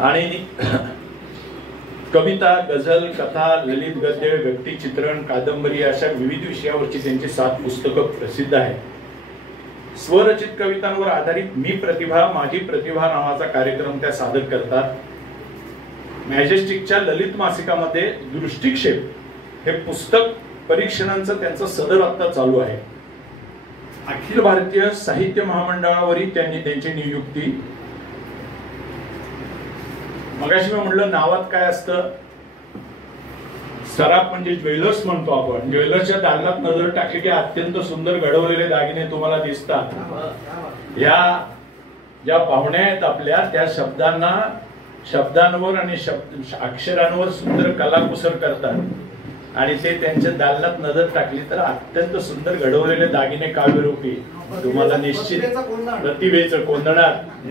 आणि कविता, गझल, कथा, ललित गद्य, व्यक्तिचित्रण, कादंबरी अशा विविध विषयावरची त्यांची 7 पुस्तकं प्रसिद्ध आहेत। स्वरचित कवितांवर आधारित मी प्रतिभा माझी प्रतिभा नावाचा कार्यक्रम त्या सादर करतात। मॅजेस्टिकच्या ललित मासिकामध्ये दृष्टिक्षेप हे पुस्तक परीक्षणांचं त्यांचं सदर आता चालू आहे। अखिल भारतीय साहित्य महामंडळावरील त्यांची नियुक्ती। मगाशी मी म्हटलं नावात काय असतं, सराफ म्हणजे ज्वेलर्स म्हणतो आपण। ज्वेलर्सच्या दालनात नजर टाकली की अत्यंत सुंदर घडवलेले दागिने तुम्हाला दिसतात। या ज्या पाहुण्या आहेत आपल्या त्या शब्दांवर आणि अक्षरांवर सुंदर कलाकुसर करतात आणि ते त्यांच्या दालनात नजर टाकली तर अत्यंत सुंदर घडवलेले दागिने काव्यरूपी तुम्हाला निश्चित प्रतिभेचं कोंदणात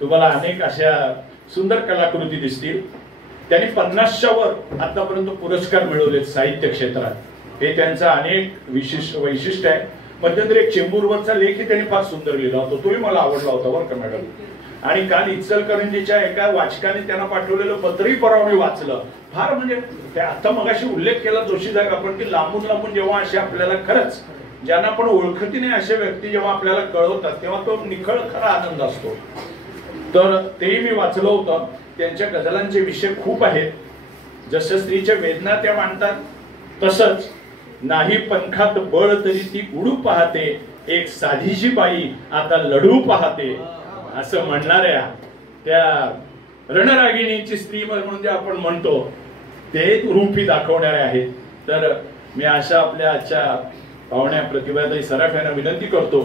तुम्हाला अनेक अशा सुंदर कलाकृती दिसतील। त्यांनी 50च्या वर आतापर्यंत पुरस्कार मिळवलेत साहित्य क्षेत्रात। हे त्यांचं अनेक विशिष्ट वैशिष्ट्य आहे। मध्यंतरी एक चेंबूरवरचा लेखही त्यांनी फार सुंदर लिहिला होता, तोही मला आवडला होता बरं का मॅडम। आणि काल इचलकरंजीच्या एका वाचकाने त्यांना पाठवलेलं पत्रही परवा मी वाचलं। फार म्हणजे त्या आता मगाशी उल्लेख केला जोशी साहेब आपण की लांबून लांबून जेव्हा असे आपल्याला खरंच ज्यांना आपण ओळखती नाही अशा व्यक्ती जेव्हा आपल्याला कळवतात तेव्हा तो निखळ खरा आनंद असतो। तर तेही मी वाचलं होतं। त्यांच्या गझलांचे विषय खूप आहेत। जसं स्त्रीच्या वेदना त्या मांडतात तसंच नाही पंखात बळ तरी ती उडू पाहते, एक साधीशी बाई आता लढू पाहते असं म्हणणाऱ्या त्या रणरागिणीची स्त्री म्हणून जे आपण म्हणतो ते रूपी दाखवणारे आहेत। तर मी अशा आपल्या आजच्या पाहुण्या प्रतिभाताई सराफ यांना विनंती करतो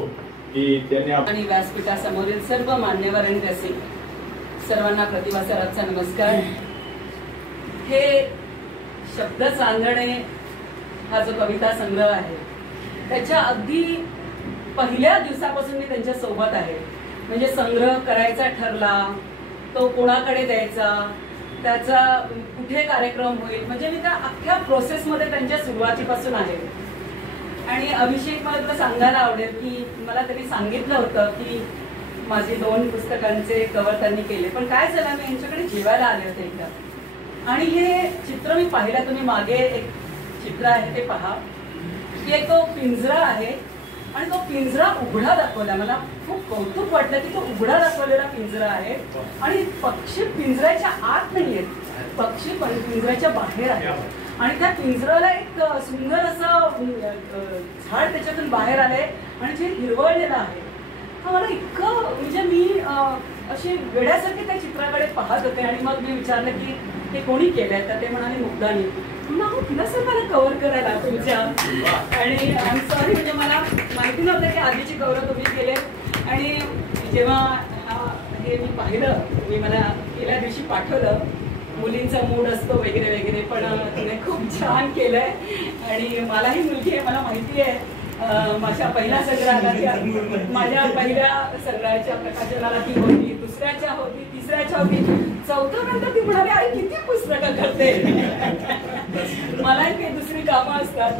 की त्यांनी आणि व्यासपीठासमोरील सर्व मान्यवर आणि रसिक सर्वांना प्रतिभा सराफचा नमस्कार। हे शब्द चांदणे हा जो कविता संग्रह आहे त्याच्या अगदी पहिल्या दिवसापासून मी त्यांच्या सोबत आहे। म्हणजे संग्रह करायचा ठरला तो कोणाकडे द्यायचा त्याचा कुठे कार्यक्रम होईल म्हणजे मी त्या अख्ख्या प्रोसेसमध्ये त्यांच्या सुरुवातीपासून आहे। आणि अभिषेक मला तुला सांगायला आवडेल की मला त्यांनी सांगितलं होतं की माझी 2 पुस्तकांचे कव्हर त्यांनी केले, पण काय झालं मी यांच्याकडे जेवायला आले होते एकदा आणि हे चित्र मी पाहिलं। तुम्ही मागे एक चित्र आहे ते पहा की एक तो पिंजरा आहे आणि तो पिंजरा उघडा दाखवला। मला खूप कौतुक वाटलं की तो उघडा दाखवलेला पिंजरा आहे आणि पक्षी पिंजऱ्याच्या आत नाहीयेत, पक्षी पिंजऱ्याच्या बाहेर आहेत आणि त्या पिंजऱ्याला एक सुंदर असं झाड त्याच्यातून बाहेर आले आणि जे हिरवळलेलं आहे। हा मला इतकं म्हणजे मी अशी वेड्यासारखी त्या चित्राकडे पाहत होते आणि मग मी विचारलं की ते कोणी केलंय तर ते म्हणाले मुग्धानी। तिला सर मला कव्हर करायला तुमच्या आणि आय एम सॉरी म्हणजे मला माहिती नव्हतं की आधीची कव्हर तुम्ही केले। आणि जेव्हा हे मी पाहिलं तुम्ही मला गेल्या दिवशी पाठवलं, मुलींचा मूड असतो वगैरे वगैरे, पण तिने खूप छान केलंय आणि मलाही मुलगी आहे मला माहिती आहे। माझ्या पहिल्या संग्रहाच्या माझ्या पहिल्या संग्रहाच्या प्रकाशनाला ती होती, दुसऱ्याच्या होती, तिसऱ्याच्या होती, चौथ्यानंतर ती म्हणाली आई किती पुस्तकं करते मलाही काही दुसरी कामं असतात।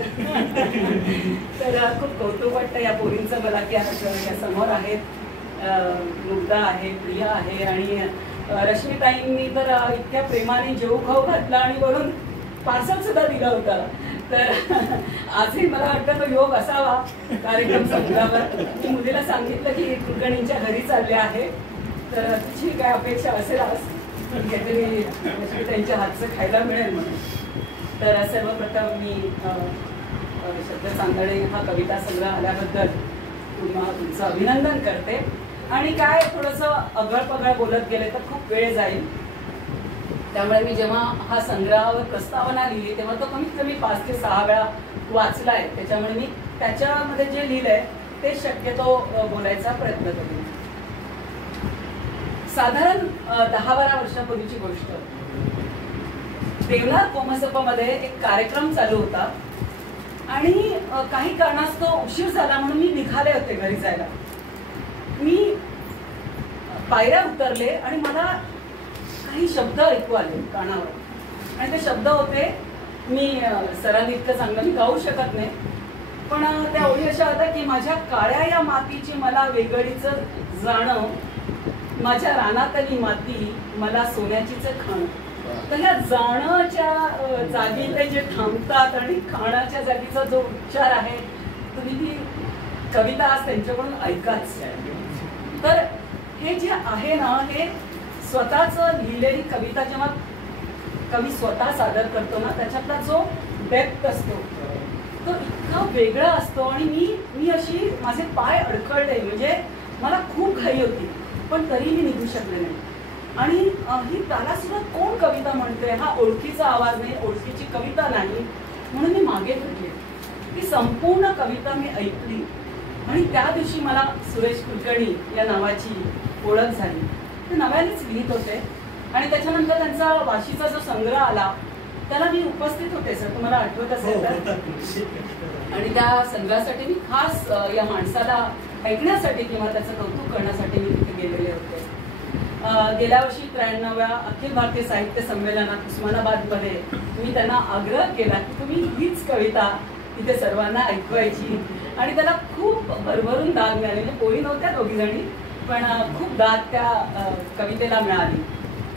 तर खूप कौतुक वाटतं या पोरींचं मला की या समोर आहेत मुग्धा आहे, प्रिया आहे आणि रश्मीताईंनी तर इतक्या प्रेमाने जेवू खाऊ घातला आणि वरून पार्सल सुद्धा दिलं होतं। तर आजही मला वाटतं तो योग असावा कार्यक्रम संपल्यावर। मी मुलीला सांगितलं की कुलकर्णींच्या घरी चालले आहे तर तुझी काय अपेक्षा असेल आज काहीतरी त्यांच्या हातचं खायला मिळेल म्हणून। तर सर्वप्रथम मी शब्द चांदणे हा कविता संग्रह आल्याबद्दल तुमचं अभिनंदन करते। आणि काय थोडंसं अगळपगळ बोलत गेले तर खूप वेळ जाईल, त्यामुळे मी जेव्हा हा संग्रहावर प्रस्तावना लिहिली तेव्हा तो कमीत कमी 5 ते 6 वेळा वाचलाय। त्याच्यामुळे मी त्याच्यामध्ये जे लिहिलंय ते शक्यतो बोलायचा प्रयत्न करेन। साधारण 10-12 वर्षापूर्वीची गोष्ट, देवनार कोमसपमध्ये एक कार्यक्रम चालू होता आणि काही कारणास्तव उशीर झाला म्हणून मी निघाले होते घरी जायला। मी पायऱ्या उतरले आणि मला काही शब्द ऐकू आले कानावर आणि ते शब्द होते, मी सरांनी इतकं चांगलं मी गाऊ शकत नाही पण त्या ओळी अशा होत्या की माझ्या काळ्या या मातीची मला वेगळीच जाणं, माझ्या रानातली माती मला सोन्याचीच खाण. तर ह्या जाण्याच्या जागी ते जे थांबतात आणि खाण्याच्या जागीचा जो उच्चार आहे, तुम्ही ती कविता आज त्यांच्याकडून ऐकाच. तर हे जे आहे ना, हे स्वतःच लिहिलेली कविता जेव्हा कवी स्वतः सादर करतो ना, त्याच्यातला जो डेप्थ असतो तो इतका वेगळा असतो. आणि मी अशी माझे पाय अडखळले, म्हणजे मला खूप घाई होती पण तरी मी निघू शकले नाही. आणि ही त्याला सुद्धा कोण कविता म्हणते, हा ओळखीचा आवाज नाही, ओळखीची कविता नाही, म्हणून मी मागे फिरले. ती संपूर्ण कविता मी ऐकली आणि त्या दिवशी मला सुरेश कुलकर्णी या नावाची ओळख झाली. ते नव्यानेच लिहित होते आणि त्याच्यानंतर त्यांचा वाशीचा जो संग्रह आला त्याला मी उपस्थित होते सर, तुम्हाला आठवत असेल तर. आणि त्या संग्रहासाठी मी खास या माणसाला ऐकण्यासाठी किंवा त्याचं कौतुक करण्यासाठी मी तिथे गेलेले होते. गेल्या वर्षी 93व्या अखिल भारतीय साहित्य संमेलनात उस्मानाबादमध्ये मी त्यांना आग्रह केला की तुम्ही हीच कविता तिथे सर्वांना ऐकवायची. आणि त्याला खूप भरभरून दाद मिळाली. म्हणजे पोळी नव्हत्या दोघी जणी, पण खूप दाद त्या कवितेला मिळाली.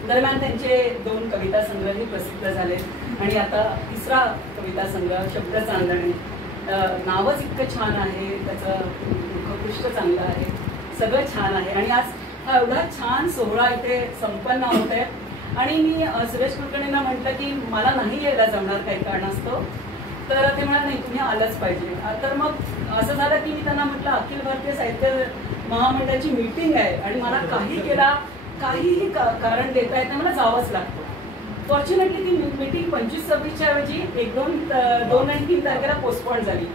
दरम्यान त्यांचे 2 कविता संग्रहही प्रसिद्ध झाले आणि आता 3रा कविता संग्रह शब्द चांदणे. नावच इतकं छान आहे, त्याचं मुखपृष्ठ चांगलं आहे, सगळं छान आहे. आणि आज हा एवढा छान सोहळा इथे संपन्न होत आहे. आणि मी सुरेश कुलकर्णींना म्हटलं की मला नाही यायला जमणार काही कारणास्तव, तर ते म्हणाले नाही तुम्ही आलंच पाहिजे. तर मग असं झालं की मी त्यांना म्हटलं अखिल भारतीय साहित्य महामंडळाची मीटिंग आहे आणि मला काहीही कारण देता येत नाही, मला जावंच लागतं. फॉर्च्युनेटली ती मीटिंग 25-26च्या ऐवजी 2 आणि 3 तारखेला पोस्टपोन झाली.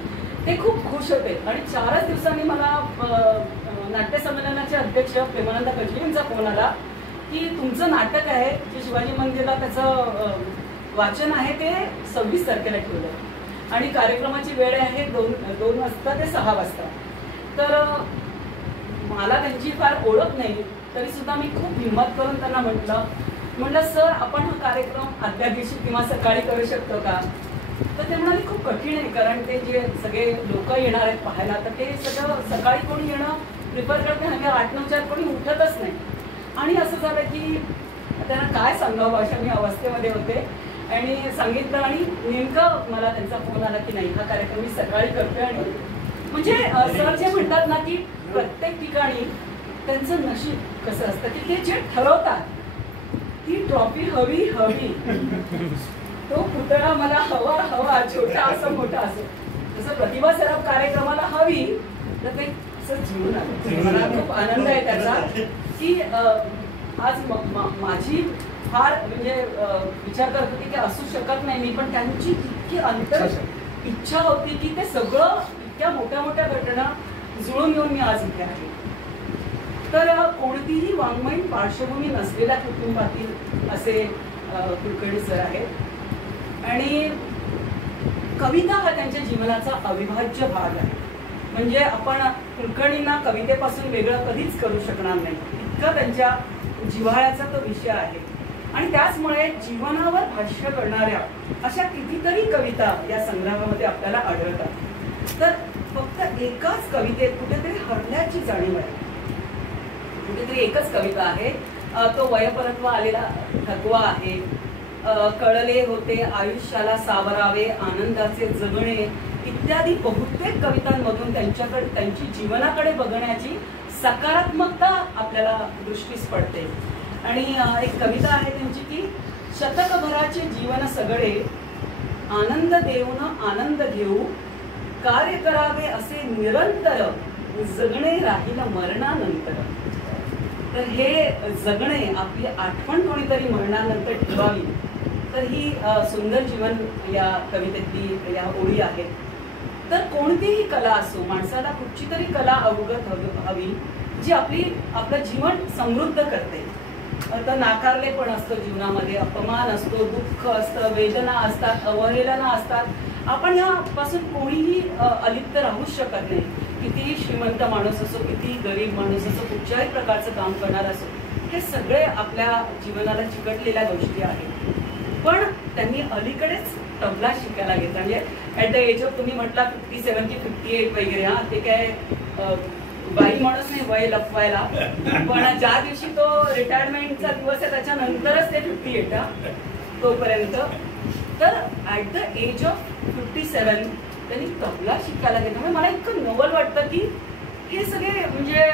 ते खूप खुश होते आणि 4च दिवसांनी मला नाट्य संमेलनाचे अध्यक्ष प्रेमानंद कजरी यांचा फोन आला की तुमचं नाटक आहे जे शिवाजी मंदिरला त्याचं वाचन आहे ते 26 तारखेला ठेवलं आणि कार्यक्रमाची वेळ आहे 2 वाजता ते 6 वाजता. तर मला त्यांची फार ओळख नाही तरी सुद्धा मी खूप हिंमत करून त्यांना म्हटलं सर आपण हा कार्यक्रम आदल्या दिवशी किंवा सकाळी करू शकतो का. तर ते म्हणाले खूप कठीण आहे कारण ते जे सगळे लोक येणार आहेत पाहायला, तर ते सगळं सकाळी कोणी येणं प्रिफर करत नाही. 8-9च्या कोणी उठतच नाही. आणि असं झालं की त्यांना काय सांगावं अशा मी अवस्थेमध्ये होते आणि सांगितलं. आणि नेमकं मला त्यांचा फोन आला की नाही हा कार्यक्रम मी सकाळी करतोय. आणि म्हणजे सर जे म्हणतात ना की प्रत्येक ठिकाणी त्यांचं नशीब कसं असतं की ते जे ठरवतात ती ट्रॉफी हवी तो पुतळा मला हवा छोटा असो मोठा असो. जसं प्रतिभा सराफ कार्यक्रमाला हवी तर ते असं जीवन आलं. मला खूप आनंद आहे त्याचा की आज माझी फार म्हणजे विचार करत होती की असू शकत नाही मी, पण त्यांची इतकी अंतर इच्छा होती की ते सगळं इतक्या मोठ्या घटना जुळून येऊन मी आज इथे आहे. तर कोणतीही वाङ्मयीन पार्श्वभूमी नसलेल्या कुटुंबातील असे कुलकर्णी सर आहेत आणि कविता हा त्यांच्या जीवनाचा अविभाज्य भाग आहे. म्हणजे आपण कुलकर्णींना कवितेपासून वेगळं कधीच करू शकणार नाही, इतका त्यांच्या जिव्हाळ्याचा तो विषय आहे. आणि त्याचमुळे जीवनावर भाष्य करणाऱ्या अशा कितीतरी कविता या संग्रहामध्ये आपल्याला आढळतात. तर फक्त एकाच कवितेत कुठेतरी हरल्याची जाणीव आहे. कुठेतरी एकच कविता आहे, तो वयपरत्व आलेला थकवा आहे. कळले होते आयुष्याला सावरावे आनंदाचे जगणे इत्यादी बहुतेक कवितांमधून त्यांची जीवनाकडे बघण्याची सकारात्मकता आपल्याला दृष्टीस पडते. आणि एक कविता आहे त्यांची की शतकभराचे जीवन सगळे आनंद देऊन आनंद घेऊ कार्य करावे असे निरंतर जगणे राहील मरणानंतर. तर हे जगणे आपली आठवण कोणीतरी मरणानंतर ठेवावी. तर ही सुंदर जीवन या कवितेतली या ओळी आहेत. तर कोणतीही कला असो माणसाला कुठची तरी कला अवगत हवी जी आपलं जीवन समृद्ध करते. तर नाकारले पण असतो जीवनामध्ये, अपमान असतो, दुःख असतं, वेदना असतात, अवहेलना असतात. आपण यापासून कोणीही अलिप्त राहूच शकत नाही. कितीही श्रीमंत माणूस असो, कितीही गरीब माणूस असो, कुठच्याही प्रकारचं काम करणार असो, हे सगळे आपल्या जीवनाला चिकटलेल्या गोष्टी आहेत. पण त्यांनी अलीकडेच तबला शिकायला घेतला. म्हणजे ॲट द एज ऑफ तुम्ही म्हटला 57 की 58 वगैरे, ते काय बाई माणूस नाही वय लपवायला, पण ज्या दिवशी तो रिटायरमेंटचा दिवस आहे त्याच्यानंतरच ते 50 येतं तोपर्यंत. तर ऍट द एज ऑफ 57 त्यांनी तबला शिकायला घेतला. म्हणजे मला इतकं नवल वाटतं की हे सगळे म्हणजे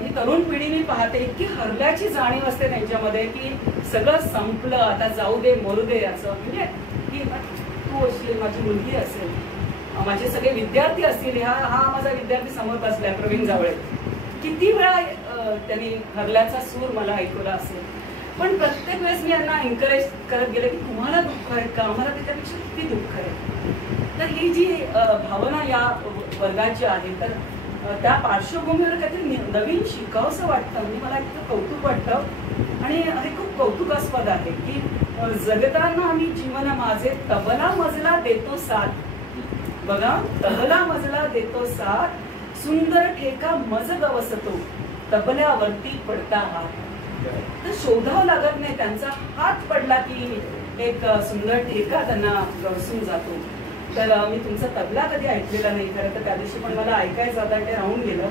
ही तरुण पिढी मी पाहते इतकी हरल्याची जाणीव असते त्यांच्यामध्ये की सगळं संपलं आता जाऊ दे मरू दे असं. म्हणजे की तू असेल, माझी मुलगी असेल, माझे सगळे विद्यार्थी असतील, हा माझा विद्यार्थी समोर बसलाय प्रवीण जावळे, किती वेळा त्यांनी हरल्याचा सूर मला ऐकवला असेल. पण प्रत्येक वेळेस मी यांना एन्करेज करत गेले की तुम्हाला दुःख आहे का, आम्हाला त्याच्यापेक्षा किती दुःख आहे. तर ही जी भावना या वर्गाची आहे, तर त्या पार्श्वभूमीवर काहीतरी नवीन शिकावंसं वाटतं. म्हणजे मला इतकं कौतुक वाटतं आणि हे खूप कौतुकास्पद आहे की जगताना आम्ही जीवन माझे तबला मजला देतो साथ. बघा, तबला मजला देतो साथ, सुंदर ठेका मज गवसतो, तबल्यावरती पडता हात. तर शोधावं लागत नाही, त्यांचा हात पडला की एक सुंदर ठेका त्यांना गवसून जातो. तर मी तुमचा तबला कधी ऐकलेला नाही खरं तर, त्या दिवशी पण मला ऐकायचं होता ते राहून गेलं.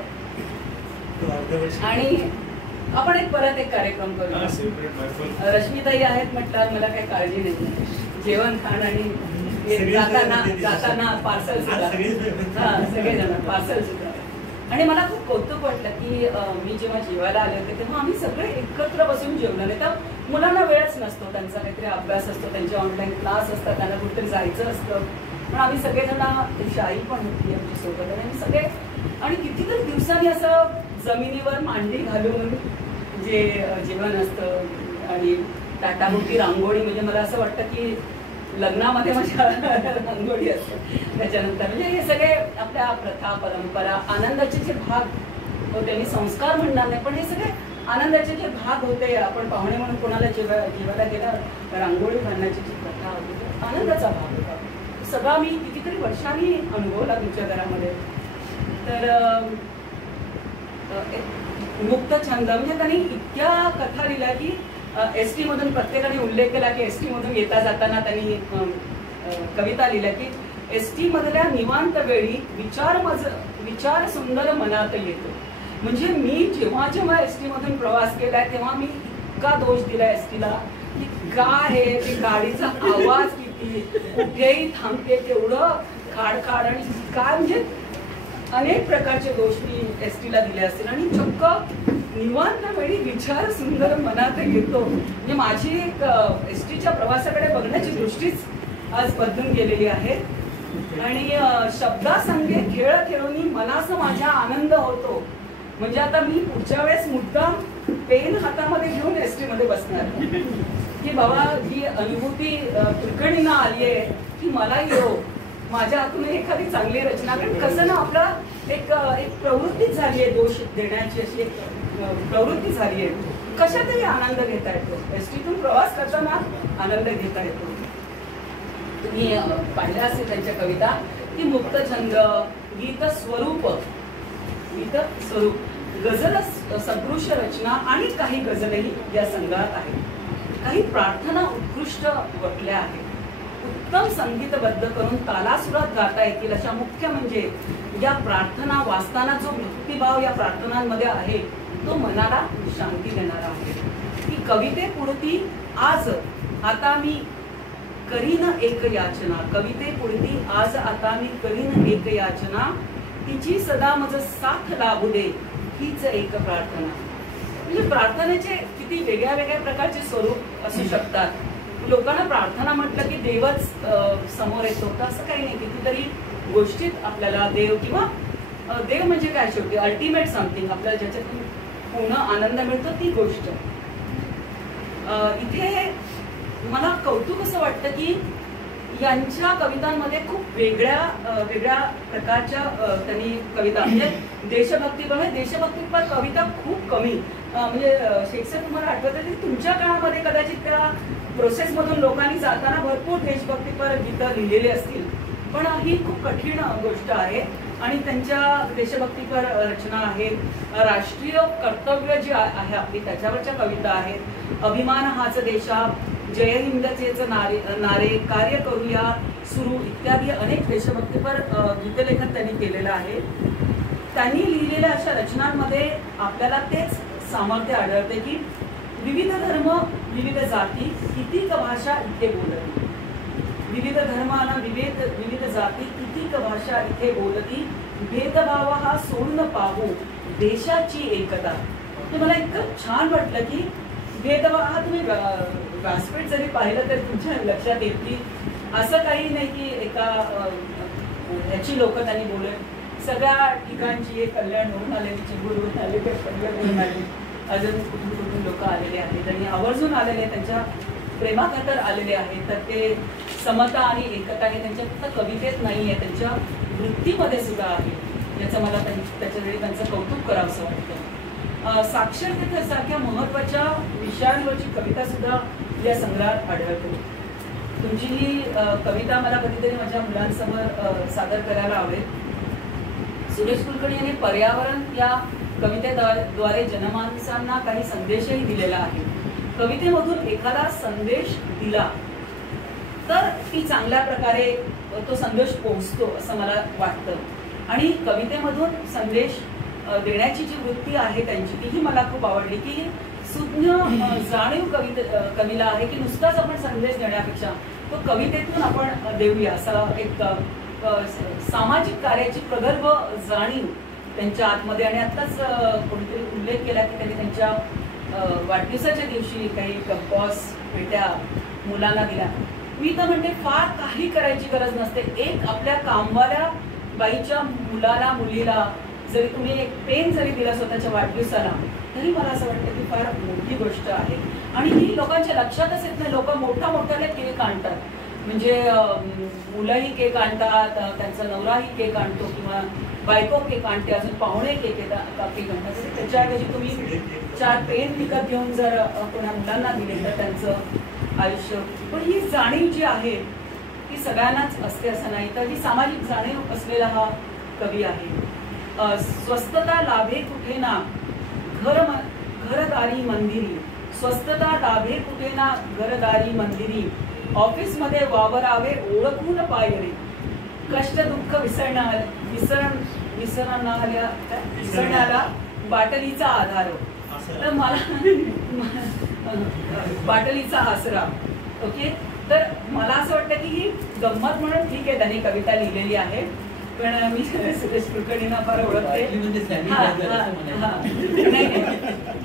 आणि आपण परत एक कार्यक्रम करू. रश्मीताई आहेत म्हटल्यावर मला काही काळजी नाही, जेवण खाण आणि जाताना पार्सल सुद्धा, हा सगळेजण पार्सल सुद्धा. आणि मला खूप कौतुक वाटलं की मी जेव्हा जेवायला आले होते तेव्हा आम्ही सगळे एकत्र बसून जेवलो. नाही तर मुलांना वेळच नसतो, त्यांचा काहीतरी अभ्यास असतो, त्यांचे ऑनलाईन क्लास असतात, त्यांना कुठेतरी जायचं असतं. पण आम्ही सगळेजण, त्यांची आई पण होती आमच्या सोबत, आणि आम्ही सगळे आणि कितीतरी दिवसांनी असं जमिनीवर मांडी घालून जे जेवण असतं आणि ताटाभोवती रांगोळी. म्हणजे मला असं वाटतं की लग्नामध्ये माझ्या रांगोळी असते. त्याच्यानंतर म्हणजे हे सगळे आपल्या प्रथा परंपरा आनंदाचे जे भाग होते, मी संस्कार म्हणणार नाही पण हे सगळे आनंदाचे जे भाग होते. आपण पाहुणे म्हणून कोणाला जेवायला गेला रांगोळी घालण्याची जी प्रथा होती, आनंदाचा भाग होता. सगळा मी कितीतरी वर्षांनी अनुभवला तुमच्या घरामध्ये. तर मुक्त छंद म्हणजे त्यांनी इतक्या कथा लिहिल्या की एसटी मधून प्रत्येकाने उल्लेख केला की एसटी मधून येता जाताना त्यांनी कविता लिहिल्या की एसटी मधल्या निवांत वेळी विचार सुंदर मनात येतो. म्हणजे मी जेव्हा जेव्हा एसटी मधून प्रवास केलाय तेव्हा मी इतका दोष दिला एसटीला की काय आहे ते गाडीचा आवाज किती, कुठेही थांबते तेवढं खाडखाड आणि काय, म्हणजे अनेक प्रकारचे दोष मी एसटीला दिले असतील. आणि चक्क निवांत वेळी विचार सुंदर मनात येतो. म्हणजे माझी एक एसटीच्या प्रवासाकडे बघण्याची दृष्टीच आज बदलून गेलेली आहे. आणि शब्दासंगे खेळ खेळून मनाचा माझ्या आनंद होतो. म्हणजे आता मी पुढच्या वेळेस मुद्दाम पेन हातामध्ये घेऊन एसटी मध्ये बसणार की बाबा ही अनुभूती तुरकणीनं आली आहे की मला येऊ, माझ्या हातून एखादी चांगली रचना. कारण कसं ना आपलं एक प्रवृत्ती झाली आहे, दोष देण्याची अशी एक प्रवृत्ती झाली आहे. कशातही आनंद घेता येतो, एसटीतून प्रवास करताना आनंद घेता येतो. तुम्ही पाहिल्या असेल त्यांच्या कविता की मुक्त छंद, गीत स्वरूप, गझल सदृश रचना आणि काही गझलही या संग्रहात आहेत. काही प्रार्थना उत्कृष्ट वटल्या आहेत. उत्तम संगीतबद्ध करून तालासुरात गाता येतील अशा मुख्य म्हणजे या प्रार्थना वाचताना जो भक्तिभाव या प्रार्थनांमध्ये आहे तो मनाला शांती देणारा आहे. ही कवितेपुरती आज आता मी करीन एक याचना, कवितेपुरती आज आता मी करीन एक याचना, तिची सदा मज साथ लाभू दे, हीच एक प्रार्थना. म्हणजे प्रार्थनेचे किती वेगळ्या वेगळ्या प्रकारचे स्वरूप असू शकतात. लोकांना प्रार्थना म्हटलं की देवच समोर येतो, तर असं काही नाही. कितीतरी गोष्टीत आपल्याला देव किंवा देव म्हणजे काय, शेवटी अल्टिमेट समथिंग आपल्याला ज्याच्यातून पूर्ण आनंद मिळतो ती गोष्ट. इथे मला कौतुक असं वाटतं की यांच्या कवितांमध्ये खूप वेगळ्या प्रकारच्या त्यांनी कविता, म्हणजे देशभक्तीपर कविता खूप कमी. म्हणजे शेक्सपियर तुम्हाला आठवत की तुमच्या काळामध्ये कदाचित त्या प्रोसेसमधून लोकांनी जाताना भरपूर देशभक्तीपर गीतं लिहिलेली असतील, पण ही खूप कठीण गोष्ट आहे. आणि त्यांच्या देशभक्तीपर रचना आहेत. राष्ट्रीय कर्तव्य जी आहे आपली त्याच्यावरच्या कविता आहेत. अभिमान हाच देशा, जय हिंदचेच नारे, कार्य करूया सुरू इत्यादी अनेक देशभक्तीपर गीतलेखन त्यांनी केलेलं आहे. त्यांनी लिहिलेल्या अशा रचनांमध्ये आपल्याला तेच सामर्थ्य आढळते की विविध धर्म, विविध जाती, कितीक भाषा इथे बोलती. विविध धर्माना विविध जाती, कितीक भाषा इथे बोलती. भेदभाव हा सोडून पाहू देशाची एकता. तर मला इतकं छान वाटलं की भेदभाव हा तुम्ही व्यासपीठ जरी पाहिलं तर तुमच्या लक्षात येत की असं काही नाही की एका ह्याची लोक त्यांनी बोलले. सगळ्या ठिकाणची एक कल्याणवरून आलेली, चिंबूरवरून आले, पनवेलवरून आले, अजून कुठून लोक आलेले आहेत आणि आवर्जून आलेले, त्यांच्या प्रेमाखातर आलेले आहेत. तर ते समता आणि एकता हे त्यांच्या फक्त कवितेत नाही आहे, त्यांच्या वृत्तीमध्ये सुद्धा आहे. याचं मला त्याच्यावेळी त्यांचं कौतुक करावंसं वाटतं. साक्षरतेसारख्या महत्वाच्या विषयांवरची कविता सुद्धा या संग्रहात आढळते. तुमची ही कविता मला कधीतरी माझ्या मुलांसमोर सादर करायला आवडेल. सुरेश कुलकर्णी यांनी पर्यावरण या कवितेद्वारे जनमानसांना काही संदेशही दिलेला आहे. कवितेमधून एखादा संदेश दिला तर ती चांगल्या प्रकारे तो संदेश पोहोचतो असं मला वाटतं. आणि कवितेमधून संदेश देण्याची जी वृत्ती आहे त्यांची तीही मला खूप आवडली की सुज्ञ जाणीव कवीला आहे की नुसताच आपण संदेश देण्यापेक्षा तो कवितेतून आपण देऊया. असा एक सामाजिक कार्याची प्रगल्भ जाणीव त्यांच्या आतमध्ये. आणि आत्ताच कोणीतरी उल्लेख केला की त्यांनी त्यांच्या वाढदिवसाच्या दिवशी काही कंपॉस पेट्या मुलांना दिल्या. मी तर म्हणते फार काही करायची गरज नसते. एक आपल्या कामवाल्या बाईच्या मुलाला मुलीला जरी तुम्ही एक पेन जरी दिला स्वतःच्या वाढदिवसाला तरी मला असं वाटतं की फार मोठी गोष्ट आहे. आणि ही लोकांच्या लक्षातच येत नाही. लोक मोठ्याले केक आणतात, म्हणजे मुलंही केक आणतात, त्यांचा नवराही केक आणतो किंवा बायको केक आणते, अजून पाहुणे केक आणतात. त्याच्याऐवजी तुम्ही 4 पेन विकत घेऊन जर कोणा मुलांना दिले तर त्यांचं आयुष्य. पण ही जाणीव जी आहे ती सगळ्यांनाच असते असं नाही. तर ही सामाजिक जाणीव असलेला हा कवी आहे. स्वस्थता लाभे कुठे ना घरदारी मंदिरी. स्वस्थता लाभे कुठे ना घरदारी मंदिरी. ऑफिस मध्ये वावरावे ओळखून पायरी. कष्ट दुःख विसरण्याला बाटलीचा आधार. तर मला बाटलीचा आसरा. ओके, तर मला असं वाटतं की ही गंमत म्हणून ठीक आहे त्यांनी कविता लिहिलेली आहे. पण मी सुरेश कुलकर्णींना फार ओळखते.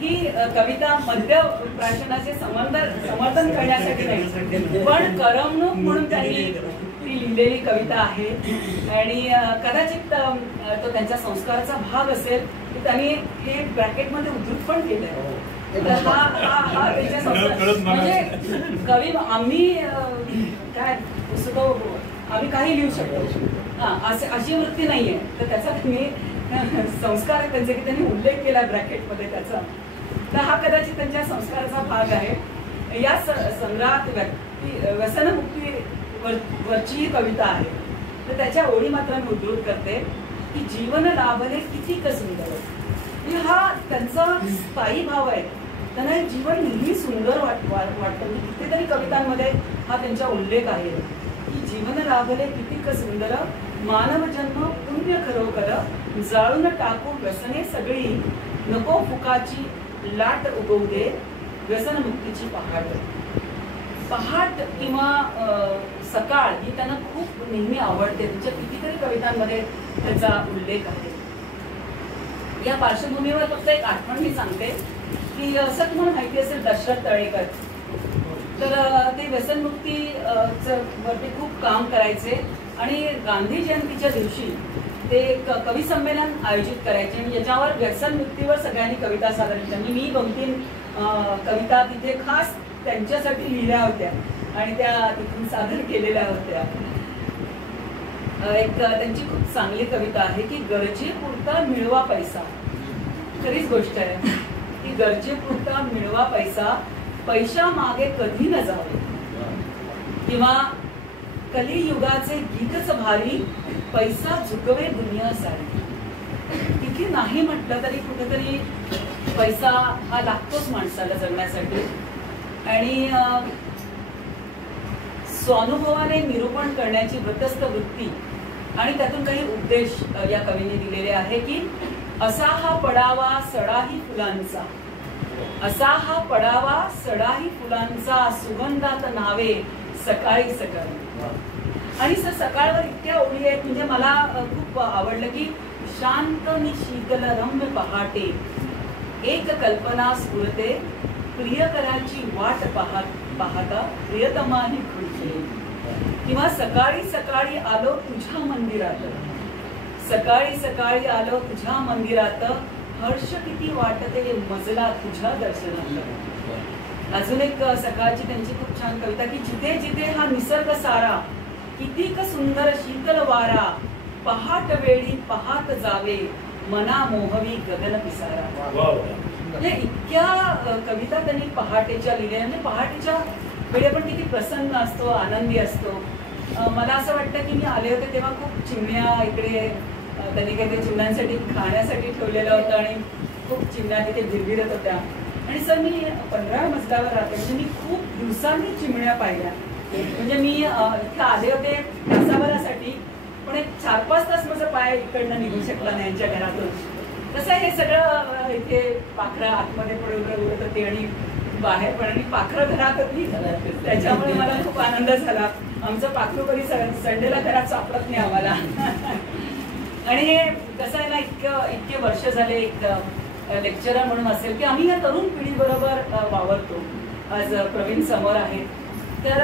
ही कविता मध्य प्राशनाचे समर्थन करण्यासाठी नाही, पण करमणूक म्हणून त्यांनी ती लिहिलेली कविता आहे. आणि कदाचित तो त्यांच्या संस्काराचा भाग असेल की त्यांनी हे ब्रॅकेटमध्ये उद्धृत पण केलंय. हा त्याच्या संस्कार म्हणजे कवी आम्ही काय आम्ही काही लिहू शकतो अशी वृत्ती नाहीये. तर त्याचा त्यांनी संस्कार त्यांचे की त्यांनी उल्लेख केला ब्रॅकेटमध्ये त्याचा. तर हा कदाचित त्यांच्या संस्काराचा भाग आहे. या संग्रहात व्यसनमुक्ती वरची ही कविता आहे. तर त्याच्या ओळी मात्र मी उद्धृत करते की जीवन लाभले किती सुंदर. हा त्यांचा स्थायी भाव आहे. त्यांना जीवन नेहमी सुंदर वाटतं. कितीतरी कवितांमध्ये हा त्यांचा उल्लेख आहे की जीवन लाभले किती सुंदर. मानव जन्म पुण्य खरोखर. जाळून टाकू व्यसने सगळी. नको फुकाची लाट उगवू दे. व्यसनमुक्तीची पहाट किंवा सकाळ ही त्यांना खूप नेहमी आवडते. त्यांच्या कितीतरी कवितांमध्ये त्याचा उल्लेख आहे. या पार्श्वभूमीवर फक्त एक आठवण मी सांगते की असं तुम्हाला माहिती असेल दशरथ तळेकर, तर ते व्यसनमुक्ती वरती खूप काम करायचे. आणि गांधी जयंतीच्या दिवशी ते कवी संमेलन आयोजित करायचे. याच्यावर व्यसनमुक्तीवर सगळ्यांनी कविता सादर केली. मी 2-3 कविता तिथे खास त्यांच्यासाठी लिहिल्या होत्या आणि त्या तिथून सादर केलेल्या होत्या. एक त्यांची खूप चांगली कविता आहे की गरजेपुरता मिळवा पैसा. खरीच गोष्ट आहे की गरजेपुरता मिळवा पैसा. पैशा मागे कधी न जावे. किंवा कलियुगाचे गीतच भारी. पैसा झुकवे दुनिया सारी. तिथे नाही म्हटलं तरी कुठेतरी पैसा हा लागतोच माणसाला जगण्यासाठी. आणि स्वानुभवाने निरूपण करण्याची व्रतस्थ वृत्ती आणि त्यातून काही उपदेश या कवीने दिलेले आहे की असा हा पडावा सडाही फुलांचा, असा हा पडावा सडाही फुलांचा, सुगंधात नावे सकाळी सकाळी. आणि सकाळवर इतक्या ओळी आहेत म्हणजे मला खूप आवडलं की शांत नि शीतल रम्य पहाटे, एक कल्पना स्फुरते, प्रियकराची वाट पाहता प्रियतमानी खुलते. किंवा सकाळी सकाळी आलो तुझ्या मंदिरात, सकाळी सकाळी आलो तुझ्या मंदिरात, हर्ष किती वाटते मजला तुझ्या दर्शनात. अजून एक सकाळची त्यांची खूप छान कविता की जिथे जिथे हा निसर्ग सारा, कितीक सुंदर शीतल वारा, पहाट वेळी पाहत जावे मना मोहवी गगन पिसारा. म्हणजे इतक्या कविता त्यांनी पहाटेच्या लिहिल्या. म्हणजे पहाटेच्या वेळी आपण किती प्रसन्न असतो, आनंदी असतो. मला असं वाटतं की मी आले होते तेव्हा खूप चिमण्या इकडे त्यांनी काही चिमण्यांसाठी खाण्यासाठी ठेवलेलं होतं आणि खूप चिमण्या तिथे भिरभिरत होत्या. आणि सर मी 15व्या मजल्यावर राहते म्हणजे मी खूप दिवसांनी चिमण्या पाहिल्या. म्हणजे मी इथे आले होते तासाभरासाठी पण एक 4-5 तास माझा पाय इकडनं निघू शकला नाही यांच्या घरातून. कसं हे सगळं इथे पाखरं आतमध्ये पण उडत होती आणि बाहेर पण, आणि पाखरं घरात होती त्याच्यामुळे मला खूप आनंद झाला. आमचं पाखरू कधी संडेला घरात सापडत नाही आम्हाला. आणि हे कसं आहे ना इतके वर्ष झाले एक लेक्चरर म्हणून असेल की आम्ही या तरुण पिढीबरोबर वावरतो. आज प्रवीण समोर आहे तर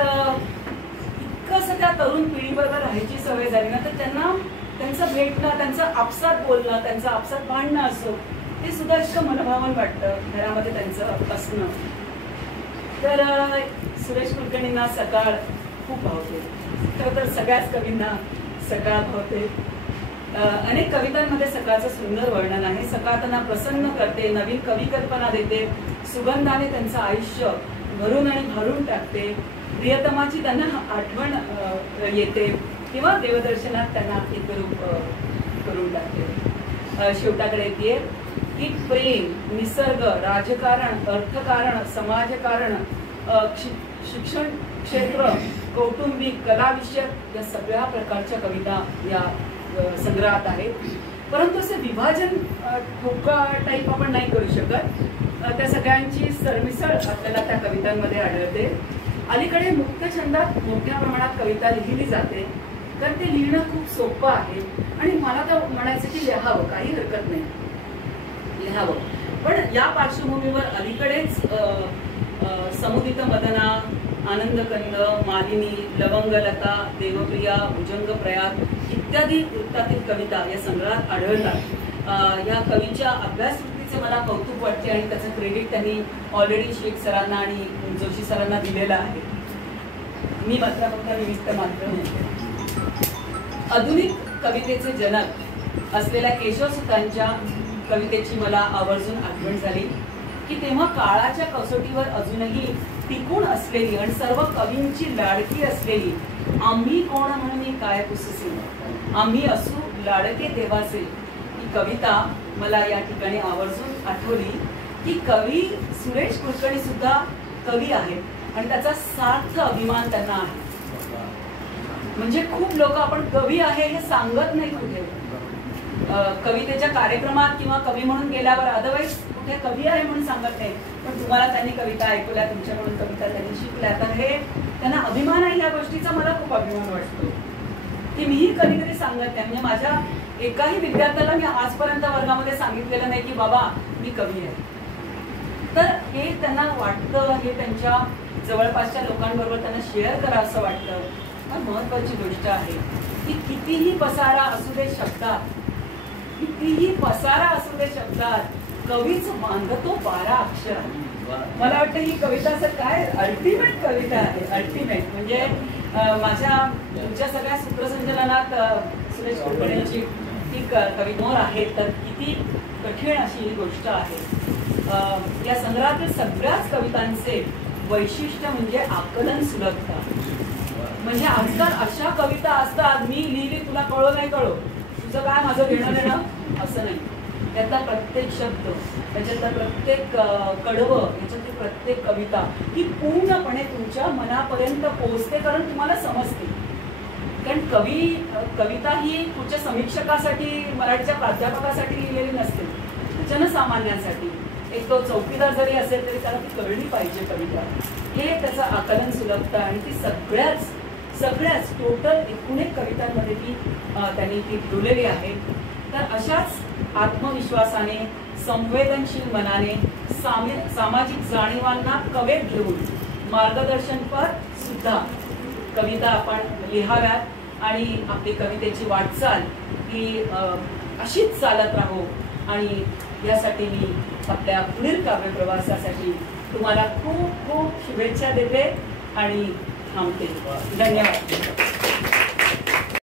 इतकं असं त्या तरुण पिढीबरोबर राहायची सवय झाली ना तर त्यांना त्यांचं भेटणं, त्यांचं आपसात बोलणं, त्यांचं आपसात भांडणं असो ते सुद्धा इतकं मनभावन वाटतं घरामध्ये त्यांचं असणं. तर सुरेश कुलकर्णींना सकाळ खूप भावते. खरं तर सगळ्याच कवींना सकाळ भावते. अनेक कवितांमध्ये सकाळचं सुंदर वर्णन आहे. सकाळ त्यांना प्रसन्न करते, नवीन कवी कल्पना देते, सुगंधाने त्यांचं आयुष्य भरून आणि भरून टाकते, प्रियतमाची त्यांना आठवण येते किंवा देवदर्शनात त्यांना एकरूप करून टाकते. शेवटाकडे येते की प्रेम, निसर्ग, राजकारण, अर्थकारण, समाजकारण, शिक्षण क्षेत्र, कौटुंबिक, कलाविषयक या सगळ्या प्रकारच्या कविता या संग्रहात आहेत. परंतु असे विभाजन ठोका टाईप आपण नाही करू शकत. त्या सगळ्यांची सरमिसळ आपल्याला त्या कवितांमध्ये आढळते. अलीकडे मुक्तछंदात मोठ्या प्रमाणात कविता लिहिली जाते तर ते लिहिणं खूप सोपं आहे आणि मला तर म्हणायचं की लिहावं, काही हरकत नाही, लिहावं. पण या पार्श्वभूमीवर अलीकडेच समुदित मदना, आनंदकंद, मालिनी, लवंगलता, देवप्रिया, भुजंग प्रयाग इत्यादी वृत्तातील कविता या संग्रहात आढळतात. या कवीच्या अभ्यासवृत्तीचे मला कौतुक वाटते आणि त्याचं क्रेडिट त्यांनी ऑलरेडी शेख सरांना आणि जोशी सरांना दिलेलं आहे. मी मात्र फक्त निमित्त मात्र म्हणते. आधुनिक कवितेचे जनक असलेल्या केशवसुतांच्या कवितेची मला आवर्जून आठवण झाली की तेव्हा काळाच्या कसोटीवर अजूनही टिकून असलेली आणि सर्व कवींची लाडकी असलेली आम्ही कोण म्हणून काय पुससी, आम्ही असू लाडके देवाचे ही कविता मला या ठिकाणी आवर्जून आठवली की कवी सुरेश कुलकर्णी सुद्धा कवी आहेत आणि त्याचा सार्थ अभिमान त्यांना आहे. म्हणजे खूप लोक आपण कवी आहे हे सांगत नाही कुठे, कवितेच्या कार्यक्रमात किंवा कवी म्हणून गेल्यावर अदरवाईज कुठे कवी आहे म्हणून सांगत नाही. पण तुम्हाला त्यांनी कविता ऐकल्या, तुमच्याकडून कविता त्यांनी शिकल्या, तर हे त्यांना अभिमान आहे. या गोष्टीचा मला खूप अभिमान वाटतो की मीही कधी कधी सांगत नाही. म्हणजे माझ्या एकाही विद्यार्थ्याला मी आजपर्यंत वर्गामध्ये सांगितलेलं नाही की बाबा मी कवी आहे. तर हे त्यांना वाटतं, हे त्यांच्या जवळपासच्या लोकांबरोबर त्यांना शेअर करा असं वाटतं. महत्वाची गोष्ट आहे की कितीही पसारा असू दे शब्दात, कितीही पसारा असू दे शब्दात कवीच बांधतो 12 अक्षर. मला वाटतं ही कविता असं काय अल्टिमेट कविता आहे. अल्टिमेट म्हणजे माझ्या तुमच्या सगळ्या सूत्रसंचलनात सुरेश कुलकर्णींची ही कविमोर आहे तर किती कठीण अशी ही गोष्ट आहे. या संग्रहातील सगळ्याच कवितांचे वैशिष्ट्य म्हणजे आकलन सुलभता. म्हणजे आजकाल अशा कविता असतात मी लिहिली तुला कळो नाही कळो, तुझं काय माझं घेणं देणं असं नाही. त्यातला प्रत्येक शब्द, त्याच्यातलं प्रत्येक कडवं, याच्यातली प्रत्येक कविता ही पूर्णपणे तुमच्या मनापर्यंत पोहोचते कारण तुम्हाला समजते. कारण कविता ही पुढच्या समीक्षकासाठी, मराठीच्या प्राध्यापकासाठी लिहिलेली नसते, जनसामान्यांसाठी. एक तो चौकीदार जरी असेल तरी त्याला ती कळली पाहिजे कविता. हे त्याचं आकलन सुलभता आणि ती सगळ्याच टोटल 19 कवितांमध्ये त्यांनी ती ठेवलेली आहे. तर अशाच आत्मविश्वासाने, संवेदनशील मनाने, सामाजिक जाणीवांना कवेत घेऊन मार्गदर्शनपर सुद्धा कविता आपण लिहाव्यात आणि आपली कवितेची वाटचाल ही अशीच चालत राहो. आणि यासाठी मी आपल्या पुढील काव्यप्रवासासाठी तुम्हाला खूप खूप शुभेच्छा देते आणि थांबते. धन्यवाद.